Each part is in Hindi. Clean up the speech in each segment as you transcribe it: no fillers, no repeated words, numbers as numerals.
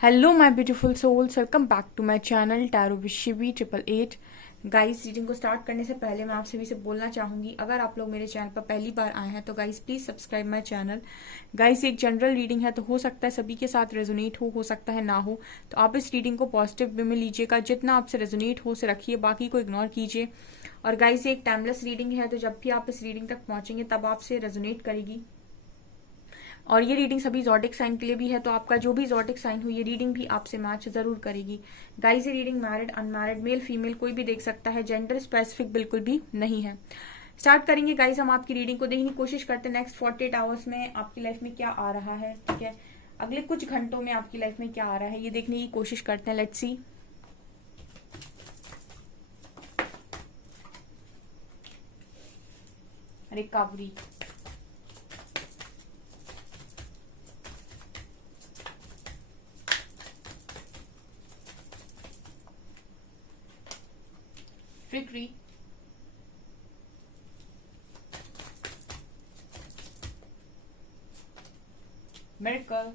Hello my beautiful souls, welcome back to my channel tarot with Shivi 888। Guys, reading को स्टार्ट करने से पहले मैं आप सभी से बोलना चाहूंगी, अगर आप लोग मेरे चैनल पर पहली बार आए हैं तो guys please subscribe my channel. Guys, एक जनरल रीडिंग है तो हो सकता है सभी के साथ रेजोनेट हो सकता है ना हो, तो आप इस रीडिंग को पॉजिटिव वे में लीजिएगा। जितना आपसे रेजोनेट हो उसे रखिए, बाकी को इग्नोर कीजिए। और गाइस, ये एक टाइमलेस रीडिंग है, तो जब भी आप इस रीडिंग तक पहुंचेंगे तब आपसे रेजोनेट करेगी। और ये रीडिंग सभी जॉडिक साइन के लिए भी है, तो आपका जो भी जॉडिक साइन हो ये रीडिंग भी आपसे मैच जरूर करेगी। गाइस, ये reading married unmarried male female कोई भी देख सकता है, जेंडर स्पेसिफिक बिल्कुल भी नहीं है। स्टार्ट करेंगे गाइस, हम आपकी रीडिंग को देखने की कोशिश करते हैं नेक्स्ट 48 आवर्स में आपकी लाइफ में क्या आ रहा है। ठीक है, अगले कुछ घंटों में आपकी लाइफ में क्या आ रहा है ये देखने की कोशिश करते हैं। Let's see. Recovery, trickery, miracle,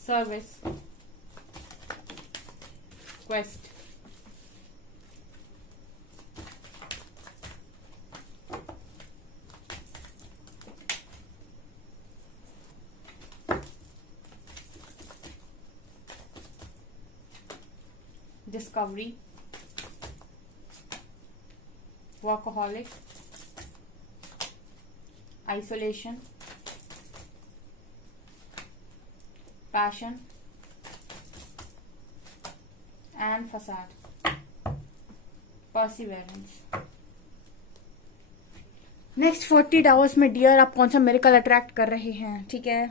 service, quest, discovery, workaholic, isolation, passion and facade, perseverance। Next 48 hours में डियर आप कौन सा मिरेकल अट्रैक्ट कर रहे हैं। ठीक है,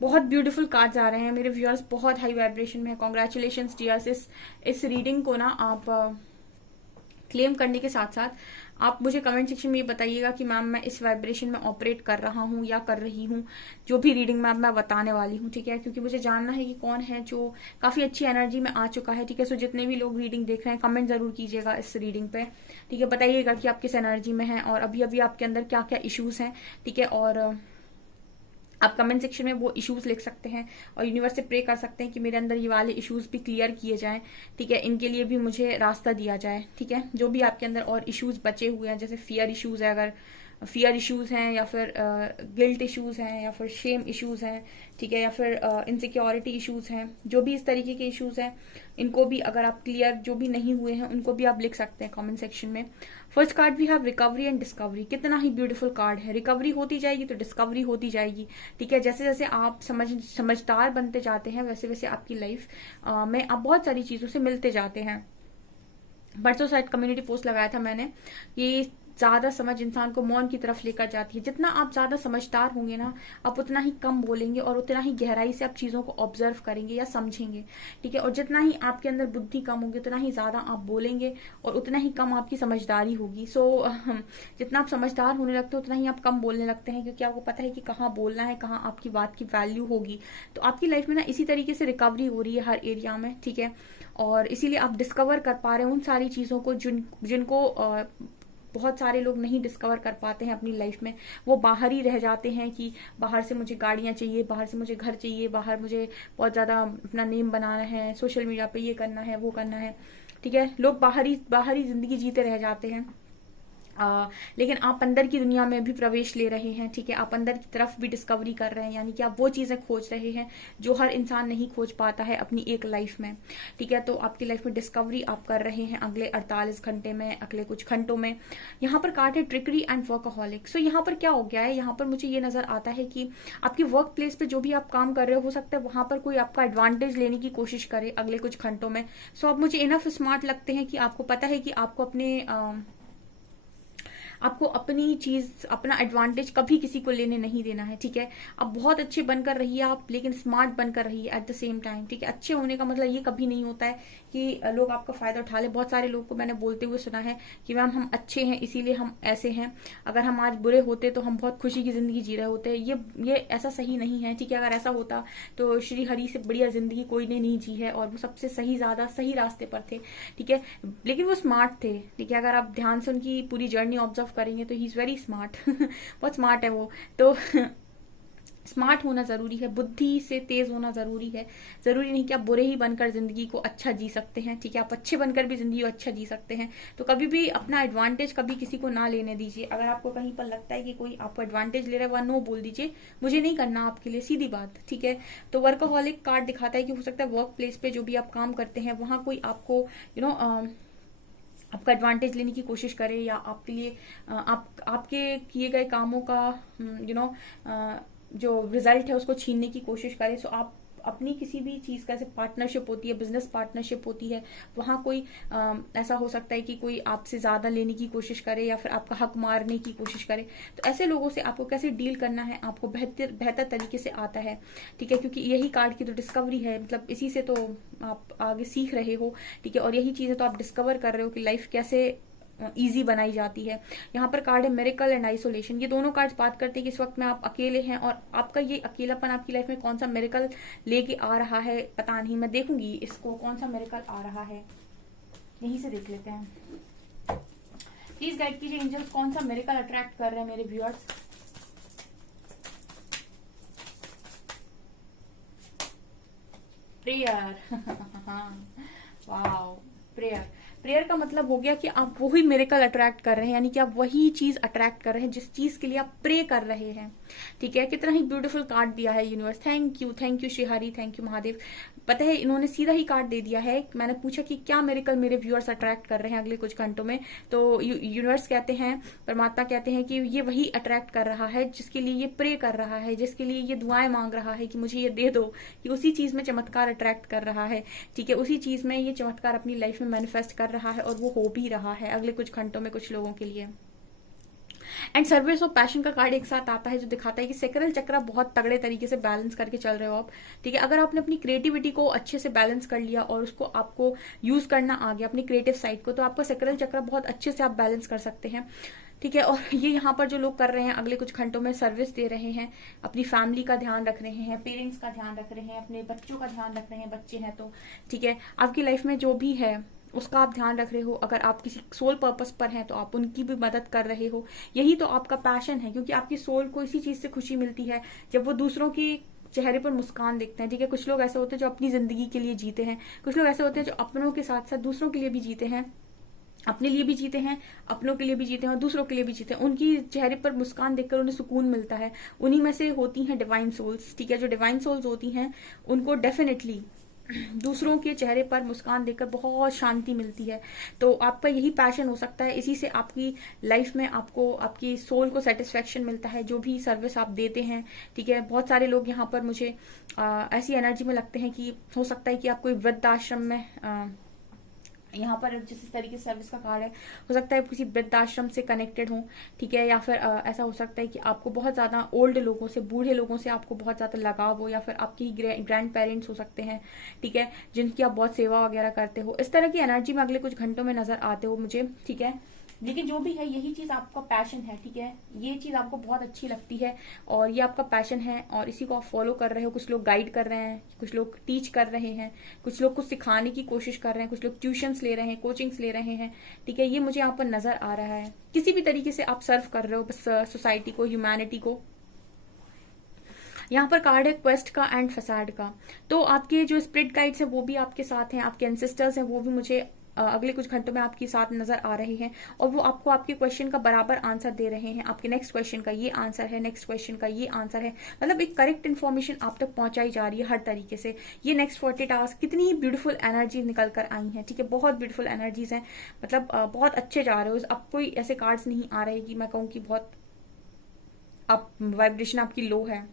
बहुत ब्यूटीफुल कार्ड्स आ रहे हैं मेरे व्यूअर्स, बहुत हाई वाइब्रेशन में है। कॉन्ग्रेचुलेशंस डियर्स, इस रीडिंग को ना आप क्लेम करने के साथ साथ आप मुझे कमेंट सेक्शन में ये बताइएगा कि मैम मैं इस वाइब्रेशन में ऑपरेट कर रहा हूँ या कर रही हूँ, जो भी रीडिंग में मैं बताने वाली हूँ। ठीक है, क्योंकि मुझे जानना है कि कौन है जो काफी अच्छी एनर्जी में आ चुका है। ठीक है, सो जितने भी लोग रीडिंग देख रहे हैं कमेंट जरूर कीजिएगा इस रीडिंग पे। ठीक है, बताइएगा कि आप किस एनर्जी में हैं और अभी अभी आपके अंदर क्या क्या इश्यूज हैं। ठीक है, और आप कमेंट सेक्शन में वो इश्यूज लिख सकते हैं और यूनिवर्स से प्रे कर सकते हैं कि मेरे अंदर ये वाले इश्यूज भी क्लियर किए जाएं। ठीक है, इनके लिए भी मुझे रास्ता दिया जाए। ठीक है, जो भी आपके अंदर और इश्यूज बचे हुए हैं, जैसे फियर इश्यूज है, अगर फियर इश्यूज हैं या फिर गिल्ट इश्यूज हैं या फिर शेम इश्यूज हैं, ठीक है, या फिर इनसिक्योरिटी इश्यूज हैं, जो भी इस तरीके के इश्यूज हैं, इनको भी अगर आप क्लियर जो भी नहीं हुए हैं उनको भी आप लिख सकते हैं कमेंट सेक्शन में। First card we have recovery and discovery. कितना ही ब्यूटीफुल कार्ड है। रिकवरी होती जाएगी तो डिस्कवरी होती जाएगी। ठीक है, जैसे जैसे आप समझदार बनते जाते हैं वैसे वैसे आपकी लाइफ में आप बहुत सारी चीजों से मिलते जाते हैं। परसों साइड कम्युनिटी पोस्ट लगाया था मैंने, ये ज्यादा समझ इंसान को मौन की तरफ लेकर जाती है। जितना आप ज्यादा समझदार होंगे ना, आप उतना ही कम बोलेंगे और उतना ही गहराई से आप चीजों को ऑब्जर्व करेंगे या समझेंगे। ठीक है, और जितना ही आपके अंदर बुद्धि कम होगी उतना ही ज्यादा आप बोलेंगे और उतना ही कम आपकी समझदारी होगी। सो जितना आप समझदार होने लगते हो उतना ही आप कम बोलने लगते हैं, क्योंकि आपको पता है कि कहाँ बोलना है, कहाँ आपकी बात की वैल्यू होगी। तो आपकी लाइफ में ना इसी तरीके से रिकवरी हो रही है हर एरिया में। ठीक है, और इसीलिए आप डिस्कवर कर पा रहे हैं उन सारी चीजों को जिनको बहुत सारे लोग नहीं डिस्कवर कर पाते हैं अपनी लाइफ में। वो बाहर ही रह जाते हैं कि बाहर से मुझे गाड़ियां चाहिए, बाहर से मुझे घर चाहिए, बाहर मुझे बहुत ज्यादा अपना नेम बनाना है, सोशल मीडिया पे ये करना है वो करना है। ठीक है, लोग बाहर ही जिंदगी जीते रह जाते हैं। लेकिन आप अंदर की दुनिया में भी प्रवेश ले रहे हैं। ठीक है, आप अंदर की तरफ भी डिस्कवरी कर रहे हैं, यानी कि आप वो चीजें खोज रहे हैं जो हर इंसान नहीं खोज पाता है अपनी एक लाइफ में। ठीक है, तो आपकी लाइफ में डिस्कवरी आप कर रहे हैं अगले 48 घंटे में, अगले कुछ घंटों में। यहाँ पर कार्ड है ट्रिकरी एंड वर्कaholic। सो यहाँ पर क्या हो गया है, यहाँ पर मुझे ये नजर आता है कि आपकी वर्क प्लेस पे जो भी आप काम कर रहे हो सकता है वहां पर कोई आपका एडवांटेज लेने की कोशिश करे अगले कुछ घंटों में। सो आप मुझे इनफ स्मार्ट लगते हैं कि आपको पता है कि आपको आपको अपनी चीज, अपना एडवांटेज कभी किसी को लेने नहीं देना है, ठीक है। अब बहुत अच्छे बनकर रहिए आप, लेकिन स्मार्ट बनकर रहिए एट द सेम टाइम, ठीक है। अच्छे होने का मतलब ये कभी नहीं होता है कि लोग आपका फायदा उठा ले। बहुत सारे लोग को मैंने बोलते हुए सुना है कि मैम हम अच्छे हैं इसीलिए हम ऐसे हैं, अगर हम आज बुरे होते तो हम बहुत खुशी की जिंदगी जी रहे होते। ये ऐसा सही नहीं है, ठीक है। अगर ऐसा होता तो श्री हरि से बढ़िया जिंदगी कोई ने नहीं जी है, और वो सबसे सही, ज्यादा सही रास्ते पर थे, ठीक है। लेकिन वो स्मार्ट थे, ठीक है। अगर आप ध्यान से उनकी पूरी जर्नी ऑब्जर्व करेंगे तो ही इज वेरी स्मार्ट बहुत स्मार्ट है वो तो स्मार्ट होना जरूरी है, बुद्धि से तेज होना जरूरी है। जरूरी नहीं कि आप बुरे ही बनकर जिंदगी को अच्छा जी सकते हैं, ठीक है। आप अच्छे बनकर भी जिंदगी को अच्छा जी सकते हैं। तो कभी भी अपना एडवांटेज कभी किसी को ना लेने दीजिए। अगर आपको कहीं पर लगता है कि कोई आपको एडवांटेज ले रहा है, वह नो बोल दीजिए, मुझे नहीं करना आपके लिए, सीधी बात, ठीक है। तो वर्कहोलिक कार्ड दिखाता है कि हो सकता है वर्क प्लेस पे जो भी आप काम करते हैं वहां कोई आपको आपका एडवांटेज लेने की कोशिश करे, या आपके लिए आपके किए गए कामों का जो रिजल्ट है उसको छीनने की कोशिश करे। सो आप अपनी किसी भी चीज का, जैसे पार्टनरशिप होती है, बिजनेस पार्टनरशिप होती है, वहां कोई ऐसा हो सकता है कि कोई आपसे ज्यादा लेने की कोशिश करे या फिर आपका हक मारने की कोशिश करे। तो ऐसे लोगों से आपको कैसे डील करना है आपको बेहतर तरीके से आता है, ठीक है। क्योंकि यही कार्ड की तो डिस्कवरी है, मतलब इसी से तो आप आगे सीख रहे हो, ठीक है। और यही चीजें तो आप डिस्कवर कर रहे हो कि लाइफ कैसे इजी बनाई जाती है। यहाँ पर कार्ड है मिरेकल एंड आइसोलेशन। ये दोनों कार्ड्स बात करते हैं कि इस वक्त में आप अकेले हैं, और आपका ये अकेलापन आपकी लाइफ में कौन सा मिरेकल लेके आ रहा है पता नहीं। मैं देखूंगी इसको कौन सा मिरेकल आ रहा है, यहीं से देख लेते हैं। प्लीज गाइड कीजिए एंजल्स, कौन सा मिरेकल अट्रैक्ट कर रहे हैं मेरे viewers. Prayer wow, prayer. Prayer का मतलब हो गया कि आप वही मिरेकल अट्रैक्ट कर रहे हैं, यानी कि आप वही चीज अट्रैक्ट कर रहे हैं जिस चीज के लिए आप प्रे कर रहे हैं, ठीक है। कितना ही ब्यूटीफुल कार्ड दिया है universe. Thank you Shri Hari, thank you Mahadev. पता है इन्होंने सीधा ही कार्ड दे दिया है। मैंने पूछा कि क्या मिरेकल मेरे व्यूअर्स अट्रैक्ट कर रहे हैं अगले कुछ घंटों में, तो यूनिवर्स कहते हैं, परमात्मा कहते हैं कि ये वही अट्रैक्ट कर रहा है जिसके लिए ये प्रे कर रहा है, जिसके लिए ये दुआएं मांग रहा है कि मुझे ये दे दो। कि उसी चीज में चमत्कार अट्रैक्ट कर रहा है, ठीक है। उसी चीज में ये चमत्कार अपनी लाइफ में मैनिफेस्ट कर रहा है, और वो हो भी रहा है अगले कुछ घंटों में कुछ लोगों के लिए। एंड सर्विस और पैशन का कार्ड एक साथ आता है, जो दिखाता है कि सेक्रल चक्र बहुत तगड़े तरीके से बैलेंस करके चल रहे हो आप, ठीक है। अगर आपने अपनी क्रिएटिविटी को अच्छे से बैलेंस कर लिया और उसको आपको यूज करना आ गया अपनी क्रिएटिव साइड को, तो आपका सेक्रल चक्र बहुत अच्छे से आप बैलेंस कर सकते हैं, ठीक है। और ये यहाँ पर जो लोग कर रहे हैं अगले कुछ घंटों में सर्विस दे रहे हैं, अपनी फैमिली का ध्यान रख रहे हैं, पेरेंट्स का ध्यान रख रहे हैं, अपने बच्चों का ध्यान रख रहे हैं, बच्चे हैं तो, ठीक है। आपकी लाइफ में जो भी है उसका आप ध्यान रख रहे हो। अगर आप किसी सोल पर्पस पर हैं तो आप उनकी भी मदद कर रहे हो। यही तो आपका पैशन है, क्योंकि आपकी सोल को इसी चीज से खुशी मिलती है जब वो दूसरों की चेहरे पर मुस्कान देखते हैं, ठीक है। कुछ लोग ऐसे होते हैं जो अपनी जिंदगी के लिए जीते हैं, कुछ लोग ऐसे होते हैं जो अपनों के साथ साथ दूसरों के लिए भी जीते हैं, अपने लिए भी जीते हैं, अपनों के लिए भी जीते हैं और दूसरों के लिए भी जीते हैं। उनकी चेहरे पर मुस्कान देखकर उन्हें सुकून मिलता है। उन्हीं में से होती हैं डिवाइन सोल्स, ठीक है। जो डिवाइन सोल्स होती हैं उनको डेफिनेटली दूसरों के चेहरे पर मुस्कान देखकर बहुत शांति मिलती है। तो आपका यही पैशन हो सकता है, इसी से आपकी लाइफ में आपको आपकी सोल को सेटिस्फेक्शन मिलता है जो भी सर्विस आप देते हैं, ठीक है। बहुत सारे लोग यहाँ पर मुझे ऐसी एनर्जी में लगते हैं कि हो सकता है कि आप कोई वृद्धाश्रम में यहाँ पर जिस तरीके से सर्विस का कार्ड है, हो सकता है किसी वृद्धाश्रम से कनेक्टेड हो, ठीक है। या फिर ऐसा हो सकता है कि आपको बहुत ज्यादा ओल्ड लोगों से, बूढ़े लोगों से आपको बहुत ज्यादा लगाव हो, या फिर आपकी ग्रैंड पेरेंट्स हो सकते हैं, ठीक है, जिनकी आप बहुत सेवा वगैरह करते हो। इस तरह की एनर्जी में अगले कुछ घंटों में नजर आते हो मुझे, ठीक है। लेकिन जो भी है यही चीज आपका पैशन है, ठीक है। ये चीज आपको बहुत अच्छी लगती है और ये आपका पैशन है, और इसी को आप फॉलो कर रहे हो। कुछ लोग गाइड कर रहे हैं, कुछ लोग टीच कर रहे हैं, कुछ लोग कुछ सिखाने की कोशिश कर रहे हैं, कुछ लोग ट्यूशंस ले रहे हैं, कोचिंग्स ले रहे हैं, ठीक है। ये मुझे यहाँ पर नजर आ रहा है। किसी भी तरीके से आप सर्व कर रहे हो बस सोसाइटी को, ह्यूमैनिटी को। यहाँ पर कार्ड है क्वेस्ट का एंड फसाड का। तो आपके जो स्पिरिट गाइड्स हैं वो भी आपके साथ हैं, आपके एंसेस्टर्स हैं वो भी मुझे अगले कुछ घंटों में आपके साथ नजर आ रहे हैं, और वो आपको आपके क्वेश्चन का बराबर आंसर दे रहे हैं। आपके नेक्स्ट क्वेश्चन का ये आंसर है, नेक्स्ट क्वेश्चन का ये आंसर है, मतलब एक करेक्ट इन्फॉर्मेशन आप तक पहुंचाई जा रही है हर तरीके से। ये नेक्स्ट 40 टास्क कितनी ब्यूटीफुल एनर्जी निकल कर आई है, ठीक है। बहुत ब्यूटीफुल एनर्जीज हैं, मतलब बहुत अच्छे जा रहे हो। अब कोई ऐसे कार्ड्स नहीं आ रहे कि मैं कहूँ कि बहुत आप वाइब्रेशन आपकी लो है,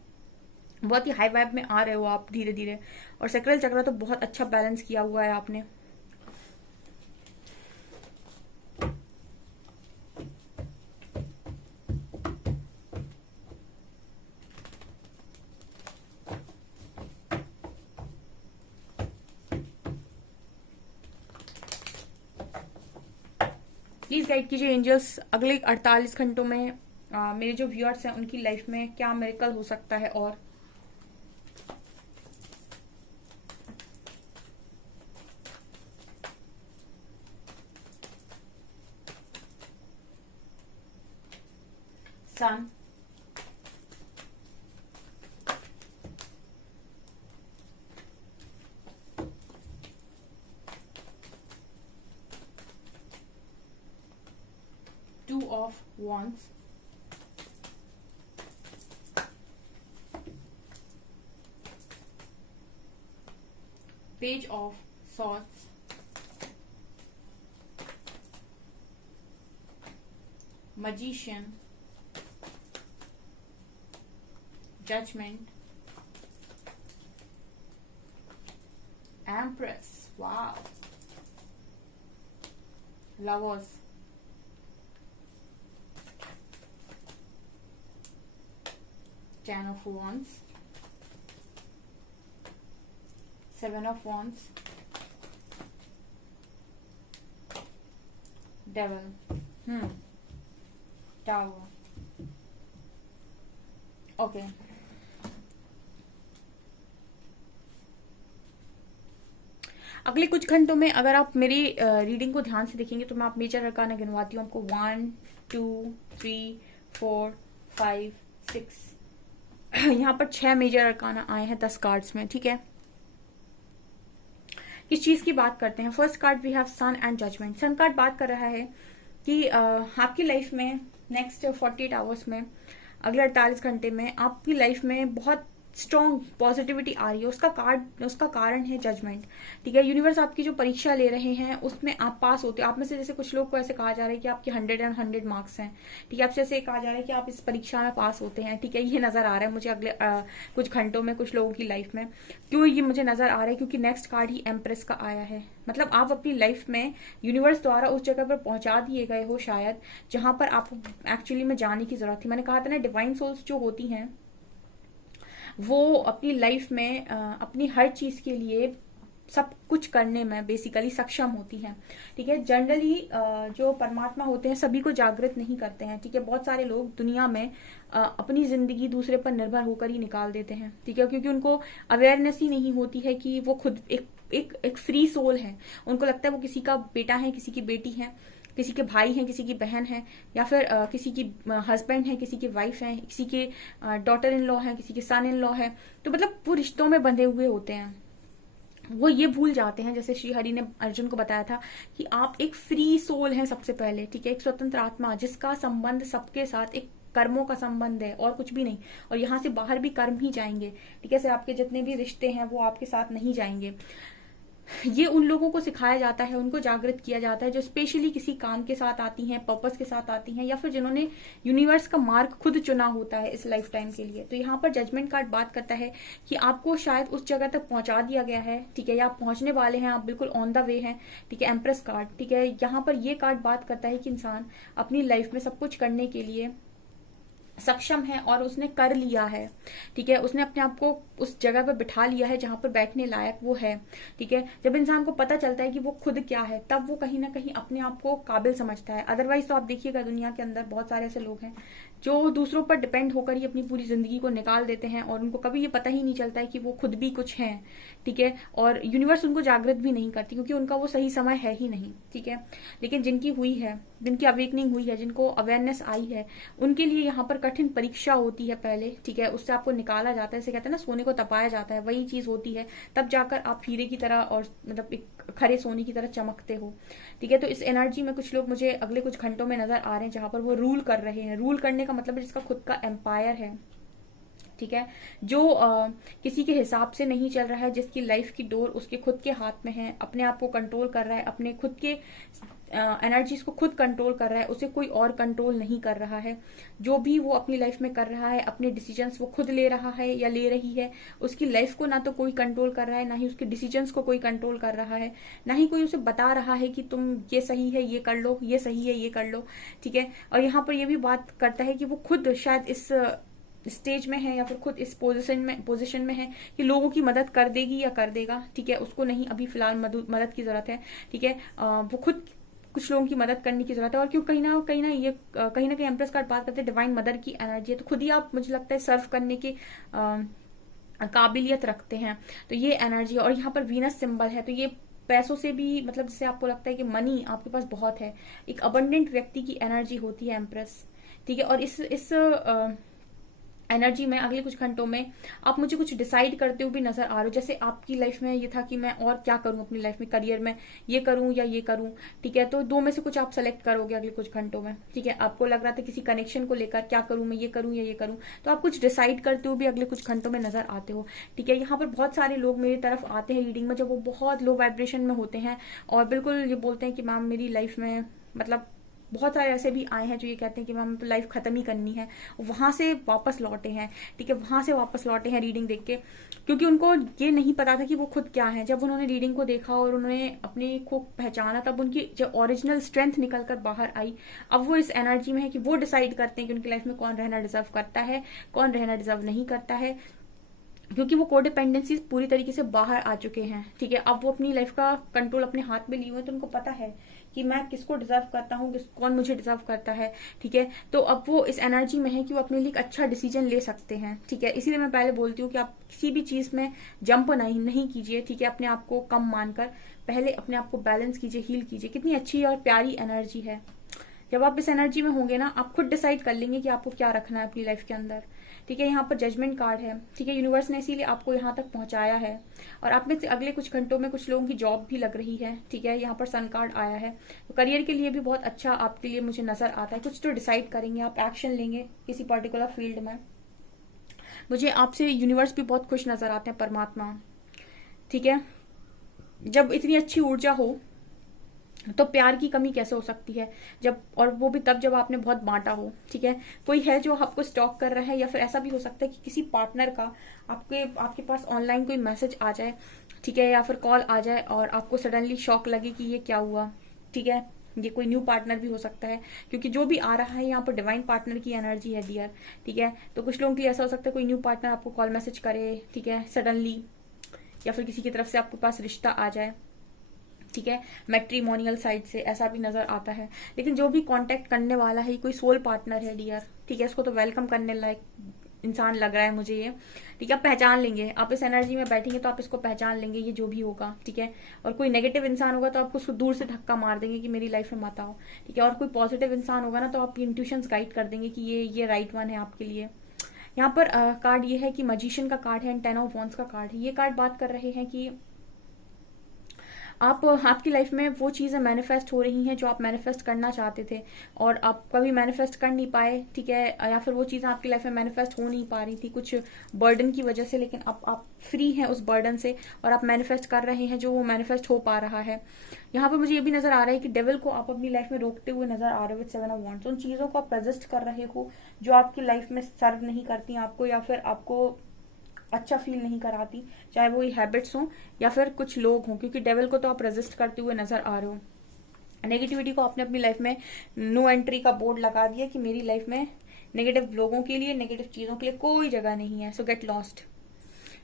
बहुत ही हाई वाइब में आ रहे हो आप धीरे धीरे। और सेक्रल चक्र तो बहुत अच्छा बैलेंस किया हुआ है आपने। प्लीज गाइड कीजिए एंजल्स, अगले 48 घंटों में मेरे जो व्यूअर्स हैं उनकी लाइफ में क्या मिरेकल हो सकता है। और sun, two of wands, page of swords, magician, judgment, empress, wow, lovers, ten of wands, seven of wands, devil, tower, okay. अगले कुछ घंटों में अगर आप मेरी रीडिंग को ध्यान से देखेंगे तो मैं आप मेजर अरकाना गिनवाती हूँ आपको। 1 2 3 4 5 6 यहाँ पर 6 मेजर अरकाना आए हैं 10 कार्ड्स में, ठीक है। किस चीज की बात करते हैं? First card we have sun and judgement. Sun card बात कर रहा है कि आपकी लाइफ में नेक्स्ट 48 आवर्स में, अगले 48 घंटे में आपकी लाइफ में बहुत स्ट्रॉन्ग पॉजिटिविटी आ रही है। उसका कारण है जजमेंट, ठीक है। यूनिवर्स आपकी जो परीक्षा ले रहे हैं उसमें आप पास होते हो। आप में से जैसे कुछ लोग को ऐसे कहा जा रहा है कि आपके 100 मार्क्स हैं, ठीक है। आपसे ऐसे कहा जा रहा है कि आप इस परीक्षा में पास होते हैं, ठीक है। ये नजर आ रहा है मुझे अगले कुछ घंटों में कुछ लोगों की लाइफ में। क्यों ये मुझे नजर आ रहा है? क्योंकि नेक्स्ट कार्ड ही एम्प्रेस का आया है। मतलब आप अपनी लाइफ में यूनिवर्स द्वारा उस जगह पर पहुंचा दिए गए हो शायद जहां पर आपको एक्चुअली में जाने की जरूरत थी। मैंने कहा था ना, डिवाइन सोल्स जो होती हैं वो अपनी लाइफ में अपनी हर चीज के लिए सब कुछ करने में बेसिकली सक्षम होती हैं, ठीक है। जनरली जो परमात्मा होते हैं सभी को जागृत नहीं करते हैं, ठीक है। बहुत सारे लोग दुनिया में अपनी जिंदगी दूसरे पर निर्भर होकर ही निकाल देते हैं, ठीक है, क्योंकि उनको अवेयरनेस ही नहीं होती है कि वो खुद एक फ्री सोल है। उनको लगता है वो किसी का बेटा है, किसी की बेटी है, किसी के भाई हैं, किसी की बहन है, या फिर किसी की हस्बैंड है, किसी की वाइफ है, किसी के डॉटर इन लॉ है, किसी के सन इन लॉ है। तो मतलब वो रिश्तों में बंधे हुए होते हैं। वो ये भूल जाते हैं, जैसे श्री हरि ने अर्जुन को बताया था कि आप एक फ्री सोल हैं सबसे पहले, ठीक है। एक स्वतंत्र आत्मा जिसका संबंध सबके साथ एक कर्मों का संबंध है और कुछ भी नहीं। और यहाँ से बाहर भी कर्म ही जाएंगे, ठीक है। से आपके जितने भी रिश्ते हैं वो आपके साथ नहीं जाएंगे। ये उन लोगों को सिखाया जाता है, उनको जागृत किया जाता है जो स्पेशली किसी काम के साथ आती हैं, पर्पस के साथ आती हैं, या फिर जिन्होंने यूनिवर्स का मार्ग खुद चुना होता है इस लाइफ टाइम के लिए। तो यहाँ पर जजमेंट कार्ड बात करता है कि आपको शायद उस जगह तक पहुंचा दिया गया है, ठीक है, या आप पहुंचने वाले हैं, आप बिल्कुल ऑन द वे हैं, ठीक है। एम्प्रेस कार्ड, ठीक है। यहाँ पर ये कार्ड बात करता है कि इंसान अपनी लाइफ में सब कुछ करने के लिए सक्षम है और उसने कर लिया है, ठीक है। उसने अपने आप को उस जगह पर बिठा लिया है जहां पर बैठने लायक वो है, ठीक है। जब इंसान को पता चलता है कि वो खुद क्या है तब वो कहीं ना कहीं अपने आप को काबिल समझता है। अदरवाइज तो आप देखिएगा दुनिया के अंदर बहुत सारे ऐसे लोग हैं जो दूसरों पर डिपेंड होकर ही अपनी पूरी जिंदगी को निकाल देते हैं और उनको कभी ये पता ही नहीं चलता है कि वो खुद भी कुछ हैं, ठीक है। और यूनिवर्स उनको जागृत भी नहीं करती क्योंकि उनका वो सही समय है ही नहीं, ठीक है। लेकिन जिनकी हुई है, जिनकी अवेकनिंग हुई है, जिनको अवेयरनेस आई है, उनके लिए यहाँ पर कठिन परीक्षा होती है पहले, ठीक है। उससे आपको निकाला जाता है, इसे कहते हैं ना सोने को तपाया जाता है, वही चीज होती है। तब जाकर आप हीरे की तरह और मतलब एक खरे सोने की तरह चमकते हो, ठीक है। तो इस एनर्जी में कुछ लोग मुझे अगले कुछ घंटों में नजर आ रहे हैं जहां पर वो रूल कर रहे हैं। रूल करने का मतलब है जिसका खुद का एम्पायर है, ठीक है। जो किसी के हिसाब से नहीं चल रहा है, जिसकी लाइफ की डोर उसके खुद के हाथ में है, अपने आप को कंट्रोल कर रहा है, अपने खुद के एनर्जीज को खुद कंट्रोल कर रहा है, उसे कोई और कंट्रोल नहीं कर रहा है। जो भी वो अपनी लाइफ में कर रहा है, अपने डिसीजंस वो खुद ले रहा है या ले रही है। उसकी लाइफ को ना तो कोई कंट्रोल कर रहा है, ना ही उसके डिसीजंस को कोई कंट्रोल कर रहा है, ना ही कोई उसे बता रहा है कि तुम ये सही है ये कर लो, ये सही है ये कर लो, ठीक है। और यहाँ पर ये भी बात करता है कि वो खुद शायद इस स्टेज में है या फिर खुद इस पोजीशन में है कि लोगों की मदद कर देगी या कर देगा, ठीक है। उसको नहीं अभी फिलहाल मदद की जरूरत है, ठीक है। वो खुद कुछ लोगों की मदद करने की जरूरत है। और क्यों कहीं ना कहीं एम्प्रेस कार्ड बात करते हैं डिवाइन मदर की एनर्जी है, तो खुद ही आप मुझे लगता है सर्व करने की काबिलियत रखते हैं। तो ये एनर्जी है। और यहाँ पर वीनस सिंबल है, तो ये पैसों से भी मतलब जैसे आपको लगता है कि मनी आपके पास बहुत है, एक अबंडेंट व्यक्ति की एनर्जी होती है एम्प्रेस, ठीक है। और इस एनर्जी में अगले कुछ घंटों में आप मुझे कुछ डिसाइड करते हुए भी नजर आ रहे हो। जैसे आपकी लाइफ में ये था कि मैं और क्या करूं अपनी लाइफ में, करियर में ये करूं या ये करूं, ठीक है। तो दो में से कुछ आप सेलेक्ट करोगे अगले कुछ घंटों में, ठीक है। आपको लग रहा था किसी कनेक्शन को लेकर क्या करूं मैं, ये करूं या ये करूं, तो आप कुछ डिसाइड करते हुए भी अगले कुछ घंटों में नजर आते हो, ठीक है। यहाँ पर बहुत सारे लोग मेरी तरफ आते हैं रीडिंग में जब वो बहुत लो वाइब्रेशन में होते हैं और बिल्कुल ये बोलते हैं कि मैम मेरी लाइफ में मतलब बहुत सारे ऐसे भी आए हैं जो ये कहते हैं कि मैम तो लाइफ खत्म ही करनी है, वहां से वापस लौटे हैं, ठीक है। वहां से वापस लौटे हैं रीडिंग देख के, क्योंकि उनको ये नहीं पता था कि वो खुद क्या है। जब उन्होंने रीडिंग को देखा और उन्होंने अपने को पहचाना, तब उनकी जो ओरिजिनल स्ट्रेंथ निकल कर बाहर आई। अब वो इस एनर्जी में है कि वो डिसाइड करते हैं कि उनकी लाइफ में कौन रहना डिजर्व करता है, कौन रहना डिजर्व नहीं करता है, क्योंकि वो कोडिपेंडेंसी पूरी तरीके से बाहर आ चुके हैं, ठीक है। अब वो अपनी लाइफ का कंट्रोल अपने हाथ में लिए हुए हैं, तो उनको पता है कि मैं किसको डिजर्व करता हूँ, कौन मुझे डिजर्व करता है, ठीक है। तो अब वो इस एनर्जी में है कि वो अपने लिए एक अच्छा डिसीजन ले सकते हैं, ठीक है। इसीलिए मैं पहले बोलती हूँ कि आप किसी भी चीज में जंप नहीं कीजिए, ठीक है। अपने आप को कम मानकर पहले अपने आप को बैलेंस कीजिए, हील कीजिए। कितनी अच्छी और प्यारी एनर्जी है। जब आप इस एनर्जी में होंगे ना, आप खुद डिसाइड कर लेंगे कि आपको क्या रखना है अपनी लाइफ के अंदर, ठीक है। यहाँ पर जजमेंट कार्ड है, ठीक है। यूनिवर्स ने इसीलिए आपको यहाँ तक पहुंचाया है। और आप में से अगले कुछ घंटों में कुछ लोगों की जॉब भी लग रही है, ठीक है। यहाँ पर सन कार्ड आया है, तो करियर के लिए भी बहुत अच्छा आपके लिए मुझे नजर आता है। कुछ तो डिसाइड करेंगे आप, एक्शन लेंगे किसी पर्टिकुलर फील्ड में। मुझे आपसे यूनिवर्स भी बहुत खुश नजर आते हैं, परमात्मा, ठीक है। जब इतनी अच्छी ऊर्जा हो तो प्यार की कमी कैसे हो सकती है, जब और वो भी तब जब आपने बहुत बांटा हो, ठीक है। कोई है जो आपको स्टॉक कर रहा है, या फिर ऐसा भी हो सकता है कि किसी पार्टनर का आपके पास ऑनलाइन कोई मैसेज आ जाए, ठीक है, या फिर कॉल आ जाए और आपको सडनली शॉक लगे कि ये क्या हुआ, ठीक है। ये कोई न्यू पार्टनर भी हो सकता है, क्योंकि जो भी आ रहा है यहाँ पर डिवाइन पार्टनर की एनर्जी है डियर, ठीक है। तो कुछ लोगों के लिए ऐसा हो सकता है कोई न्यू पार्टनर आपको कॉल मैसेज करे, ठीक है, सडनली, या फिर किसी की तरफ से आपके पास रिश्ता आ जाए, ठीक है। मैट्रिमोनियल साइड से ऐसा भी नजर आता है। लेकिन जो भी कांटेक्ट करने वाला है, कोई सोल पार्टनर है डियर, ठीक है। इसको तो वेलकम करने लायक इंसान लग रहा है मुझे ये, ठीक है। आप पहचान लेंगे, आप इस एनर्जी में बैठेंगे तो आप इसको पहचान लेंगे, ये जो भी होगा, ठीक है। और कोई नेगेटिव इंसान होगा तो आपको उसको दूर से धक्का मार देंगे कि मेरी लाइफ में मत आओ, ठीक है। और कोई पॉजिटिव इंसान होगा ना, तो आपकी इंट्यूशंस गाइड कर देंगे कि ये राइट वन है आपके लिए। यहाँ पर कार्ड ये है कि मजिशियन का कार्ड है एंड 10 ऑफ वॉन्ड्स का कार्ड है। ये कार्ड बात कर रहे हैं कि आपकी लाइफ में वो चीजें मैनिफेस्ट हो रही हैं जो आप मैनिफेस्ट करना चाहते थे और आप कभी मैनिफेस्ट कर नहीं पाए, ठीक है। या फिर वो चीजें आपकी लाइफ में मैनिफेस्ट हो नहीं पा रही थी कुछ बर्डन की वजह से, लेकिन अब आप फ्री हैं उस बर्डन से और आप मैनिफेस्ट कर रहे हैं जो वो मैनिफेस्ट हो पा रहा है। यहाँ पर मुझे ये भी नजर आ रहा है कि डेविल को आप अपनी लाइफ में रोकते हुए नजर आ रहे हो विद 7 ऑफ वॉन्ड्स। उन चीजों को आप रेजिस्ट कर रहे हो जो आपकी लाइफ में सर्व नहीं करती आपको, या फिर आपको अच्छा फील नहीं कराती, चाहे वो हैबिट्स हों या फिर कुछ लोग हों, क्योंकि डेविल को तो आप रेजिस्ट करते हुए नजर आ रहे हो। नेगेटिविटी को आपने अपनी लाइफ में नो एंट्री का बोर्ड लगा दिया कि मेरी लाइफ में नेगेटिव लोगों के लिए, नेगेटिव चीजों के लिए कोई जगह नहीं है, सो गेट लॉस्ट।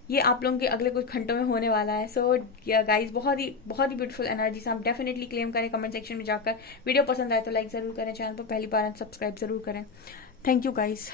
ये आप लोगों के अगले कुछ घंटों में होने वाला है। सो गाइज बहुत ही ब्यूटीफुल एनर्जी से आप डेफिनेटली क्लेम करें कमेंट सेक्शन में जाकर। वीडियो पसंद आए तो लाइक जरूर करें, चैनल पर पहली बार सब्सक्राइब जरूर करें। Thank you guys.